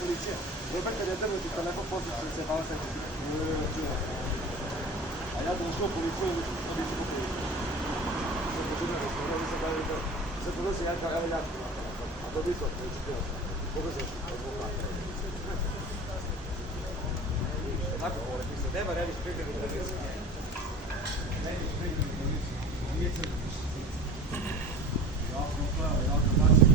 policija. Treba kad je drnuti telefon, poslije će se bavati čuva. A ja došao u policiju, nisam policiju. Sam počinio razgovarao, nisam dao to. Sad to došli, ja kao, evo ja. A to bi to, nećete. Koga sam advokat? Onako govore, mislim, nema radiš pripremni da nisam. Radiš pripremni da nisam. Nije se jako, jako, jako,